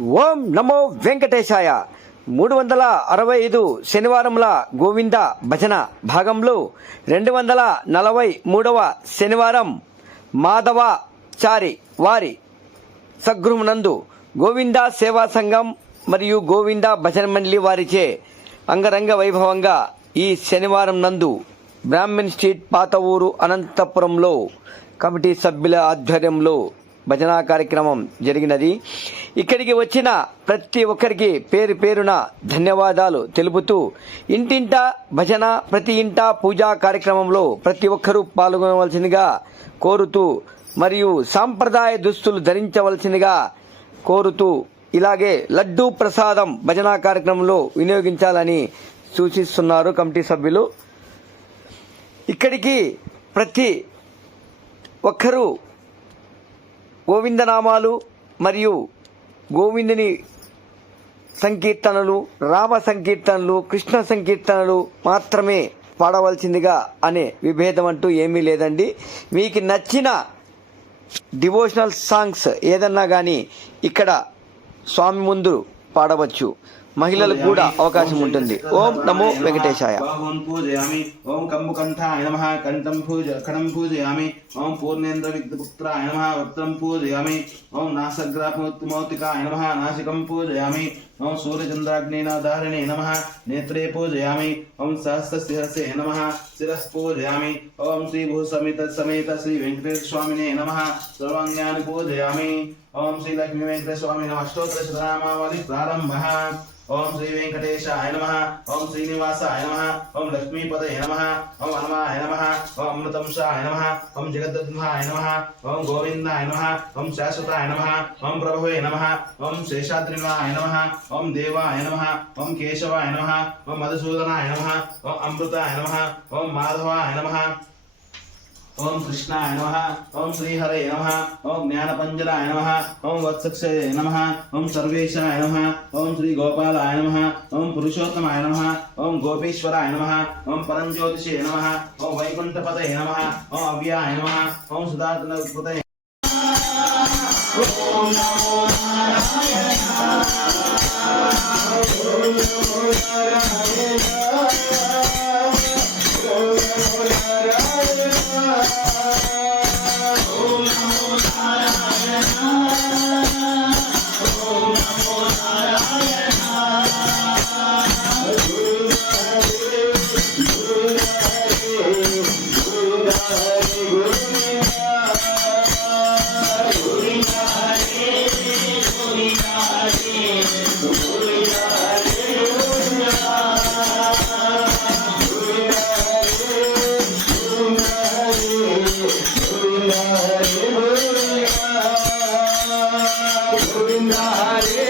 ఓం నమో వెంకటేశాయ. 365 శనివారముల గోవింద భజన భాగంలో 243వ శనివారం మాధవాచారి వారి సగృహమునందు గోవింద సేవా సంఘం మరియు గోవింద భజన మండలి వారిచే అంగరంగ వైభవంగా ఈ శనివారం నందు బ్రాహ్మణ్ స్ట్రీట్ పాత ఊరు అనంతపురంలో కమిటీ సభ్యుల ఆధ్వర్యంలో భజనా కార్యక్రమం జరిగినది. ఇక్కడికి వచ్చిన ప్రతి ఒక్కరికి పేరు పేరున ధన్యవాదాలు తెలుపుతూ ఇంటింట భజన, ప్రతి ఇంట పూజా కార్యక్రమంలో ప్రతి ఒక్కరూ పాల్గొనవలసిందిగా కోరుతూ మరియు సాంప్రదాయ దుస్తులు ధరించవలసిందిగా కోరుతూ ఇలాగే లడ్డూ ప్రసాదం భజనా కార్యక్రమంలో వినియోగించాలని సూచిస్తున్నారు కమిటీ సభ్యులు. ఇక్కడికి ప్రతి ఒక్కరూ గోవిందనామాలు మరియు గోవిందుని సంకీర్తనలు, రామ సంకీర్తనలు, కృష్ణ సంకీర్తనలు మాత్రమే పాడవలసిందిగా అనే విభేదం అంటూ ఏమీ లేదండి. మీకు నచ్చిన డివోషనల్ సాంగ్స్ ఏదన్నా కానీ ఇక్కడ స్వామి ముందు పాడవచ్చు. మహిళలకు కూడా అవకాశం ఉంటుంది. ఓం నమో వెంకటేశాయ. ఓం కంబుకంఠాయ నమః. కంఠం ఖడం పూజయామి. ఓం పూర్ణేంద్ర విద్యుపుత్రాయ నమః. వక్త్రం పూజయామి. ఓం నాసగ్రామౌతికాయ నమః. నాసికం పూజయామి. ఓం సూర్యచంద్రాగ్నేనాధారిణే నమః. నేత్రే పూజయామి. ఓం సహస్రశిరసే నమః. శిరః పూజయామి. ఓం శ్రీ భూసమేత శ్రీ వెంకటేశ్వర స్వామినే నమః. సర్వాంగాని పూజయామి. ఓం శ్రీ లక్ష్మీ వెంకటేశ్వర స్వామి నమః. అష్టోత్తర శతనామావళి ప్రారంభః. ఓం శ్రీ వెంకటేశాయ నమః. ఓం శ్రీనివాసాయ నమః. ఓం లక్ష్మీపదయ నమః. ఓం హనుమాయ నమః. ఓం అమృతంశాయ నమః. ఓం జగద్రత్నాయ నమః. ఓం గోవిందాయ నమః. ఓం శాశ్వతాయ నమః. ఓం ప్రభువే నమః. ఓం శేషాద్రివాయ నమః. ఓం దేవాయ నమః. ఓం కేశవాయ నమః. ఓం మధుసూదనాయ నమః. ఓం అమృతాయ నమః. ఓం మాధవాయ నమః. ఓం కృష్ణాయ నమః. ఓం శ్రీహరే నమః. ఓం జ్ఞానపంజరాయ నమః. ఓం వత్సక్షయ నమః. ఓం సర్వేశాయ నమః. ఓం శ్రీ గోపాలాయ నమః. ఓం పురుషోత్తమాయ నమః. ఓం గోపీశ్వరాయ నమః. ఓం పరంజ్యోతిషే నమః. ఓం వైకుంఠపతయే నమః. ఓం అవ్యాయ నమః. ఓం సుధాతనపతయే. ఓం నమో Hare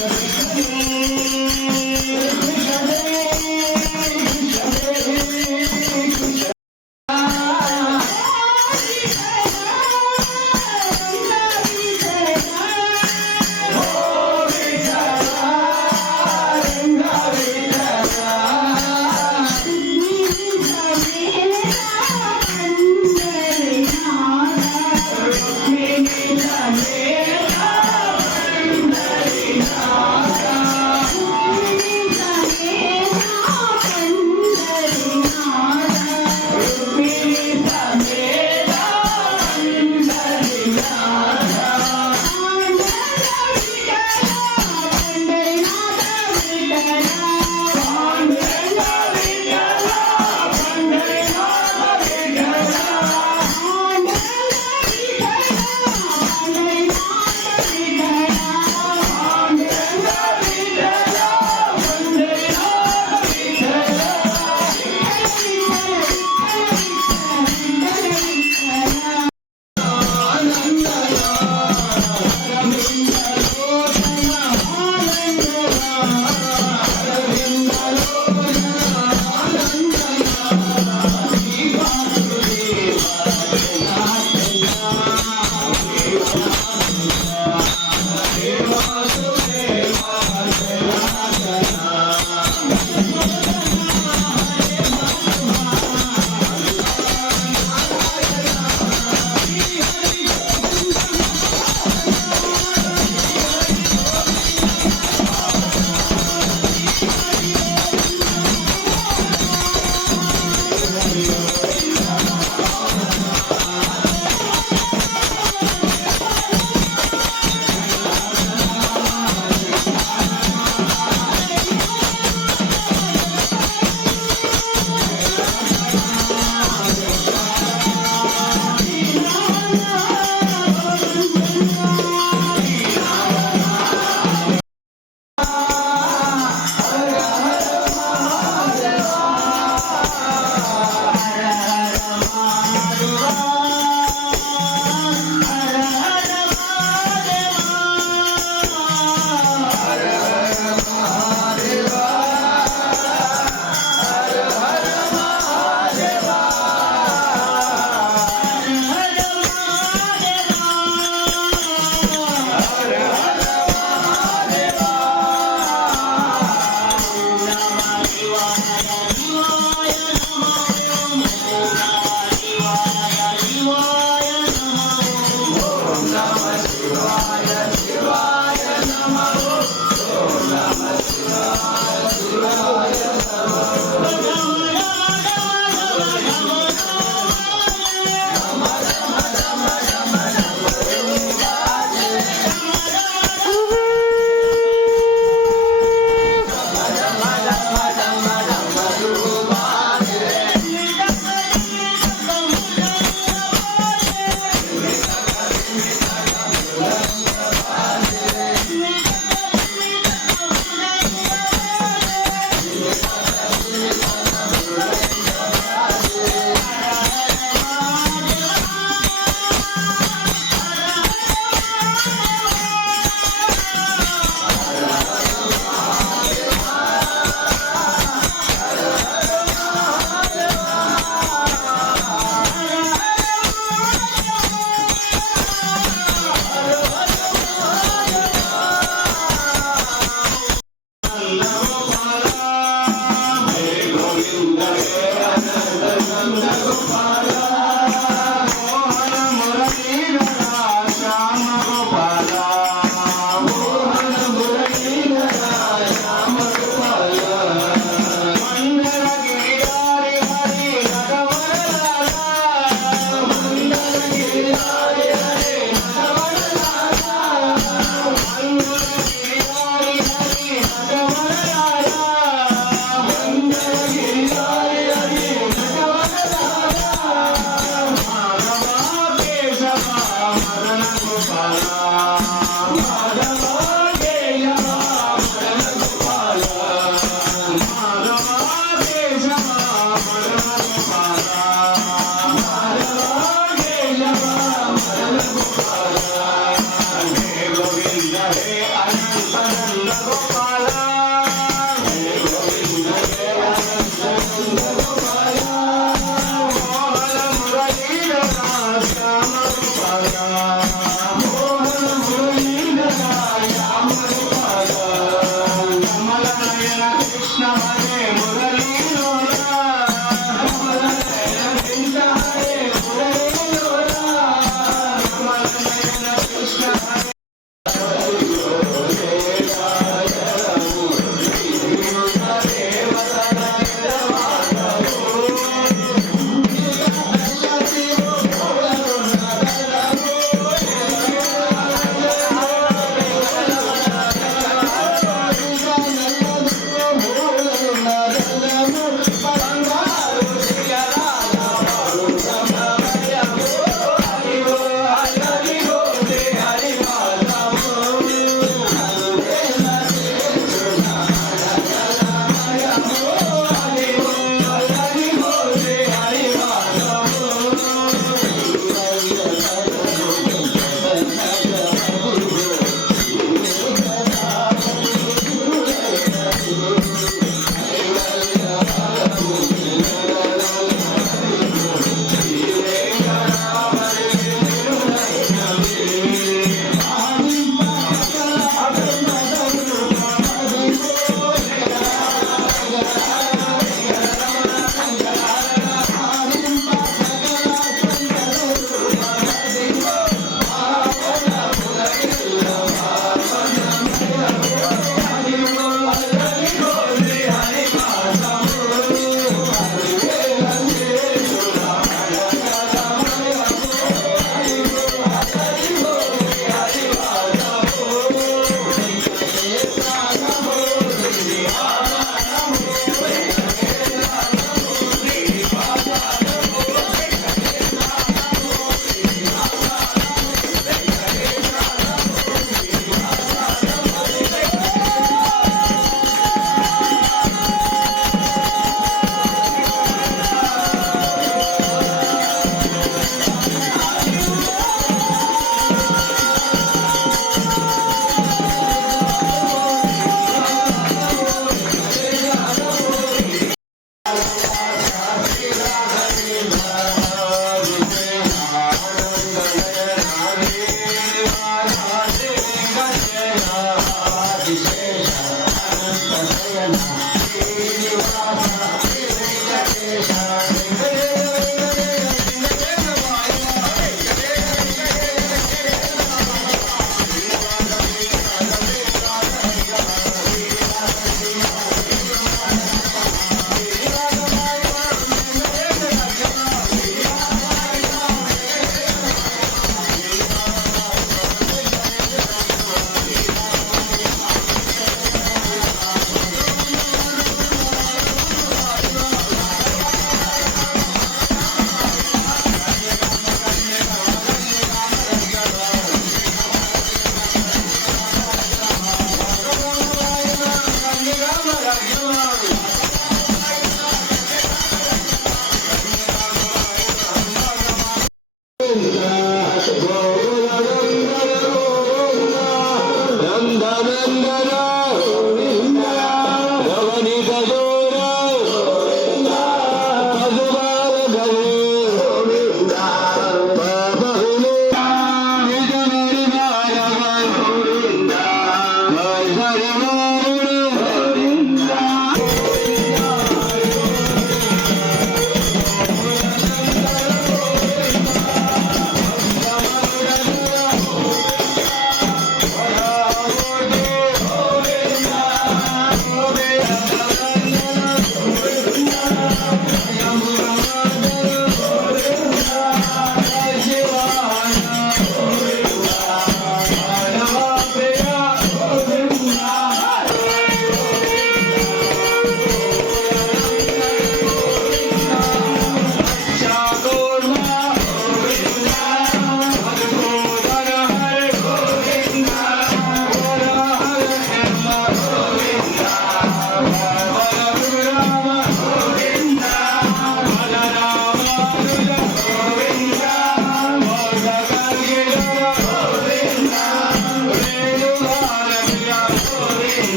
Hare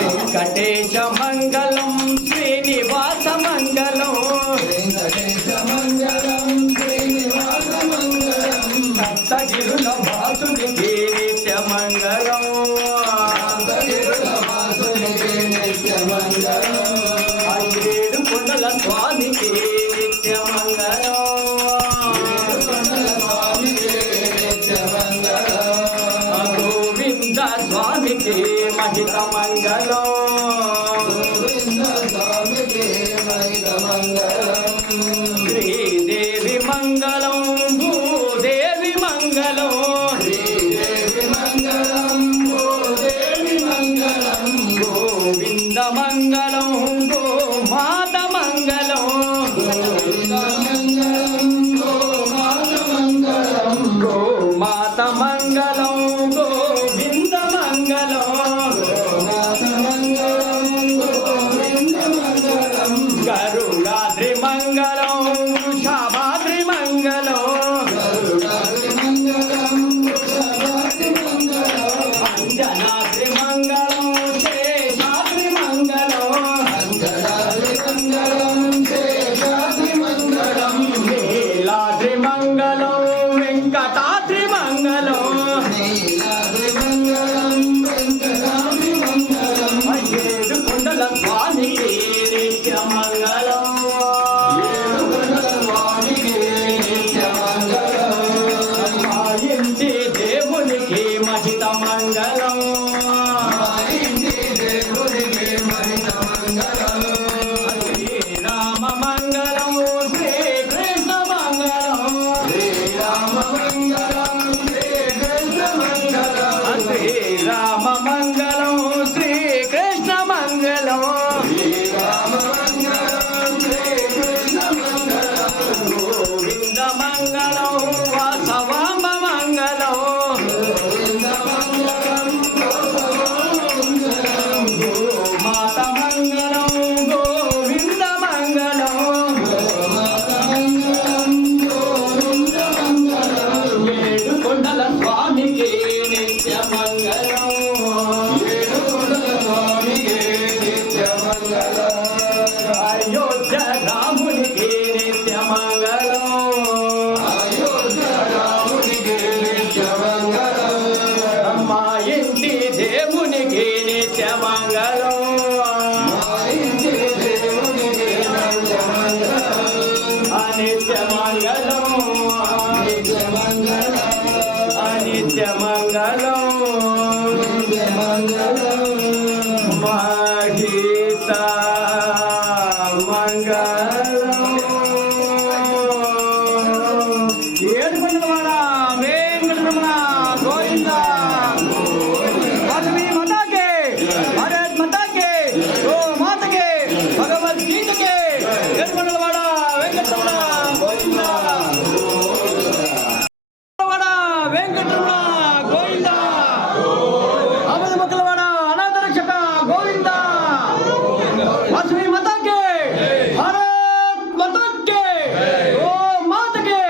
వెంకటేశ మంగళం శ్రీనివాస మంగళం వెంకటేశ మంగళం శ్రీనివాస మంగళం సప్తగిరుల వాసునికి నిత్య మంగళం సప్తగిరుల వాసునికి నిత్య మంగళం ఏడు కొండల స్వామికి నిత్య మంగళం గోవింద స్వామికి మహిత మంగళం శ్రీదేవి మంగళం భూదేవి మంగళం గోవింద మంగళం గోమాత మంగళం గోమాత మంగళం గోవింద మంగళం గరుడాద్రి మంగళం వృషభాద్రి మంగళం అంజనాద్రి మంగళం శేషాద్రి మంగళం నీలాద్రి మంగళం వెంకటాద్రి మంగళం ఏడు కొండల స్వామికి నిత్య మంగళం మా ఇంటి దేవునికి మహిత మంగళం శ్రీరామ మంగళం శ్రీకృష్ణ మంగళం శ్రీరామ మంగళం శ్రీకృష్ణ మంగళం గోవింద మంగళం వాసవాంబ మంగళం గోమాత మంగళం గోవింద మంగళం ఏడు కొండల స్వామికి నిత్య మంగళం అయోధ్య రామునికి నిత్య మంగళం మా ఇంటి దేవునికి నిత్య మంగళం అనిత్య మంగళం అనిత్య మంగళం మహిత మంగళం ఏడు కొండలవాడ వెంకటరమణ గోవింద వాసవి మాతాకే భారత్ మాతాకే ఓ మాతకే భగవద్గీతకే ఏడు కొండలవాడ వెంకటరమణ గోవింద వెంకటరమణ గోవింద ఆపద మొక్కలవాడ అనాథ రక్షక గోవింద వాసవి మాతాకే భారత్ మాతాకే ఓ మాతకే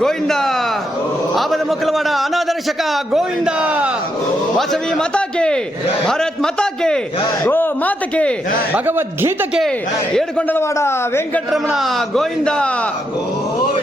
గోవింద ఆపద మొక్కలవాడ అనాథరక్షక గోవింద వాసవి మాతాకే భారత్ మాతాకే గో మాతకే భగవద్గీతకే ఏడుకొండలవాడ వెంకటరమణ గోవింద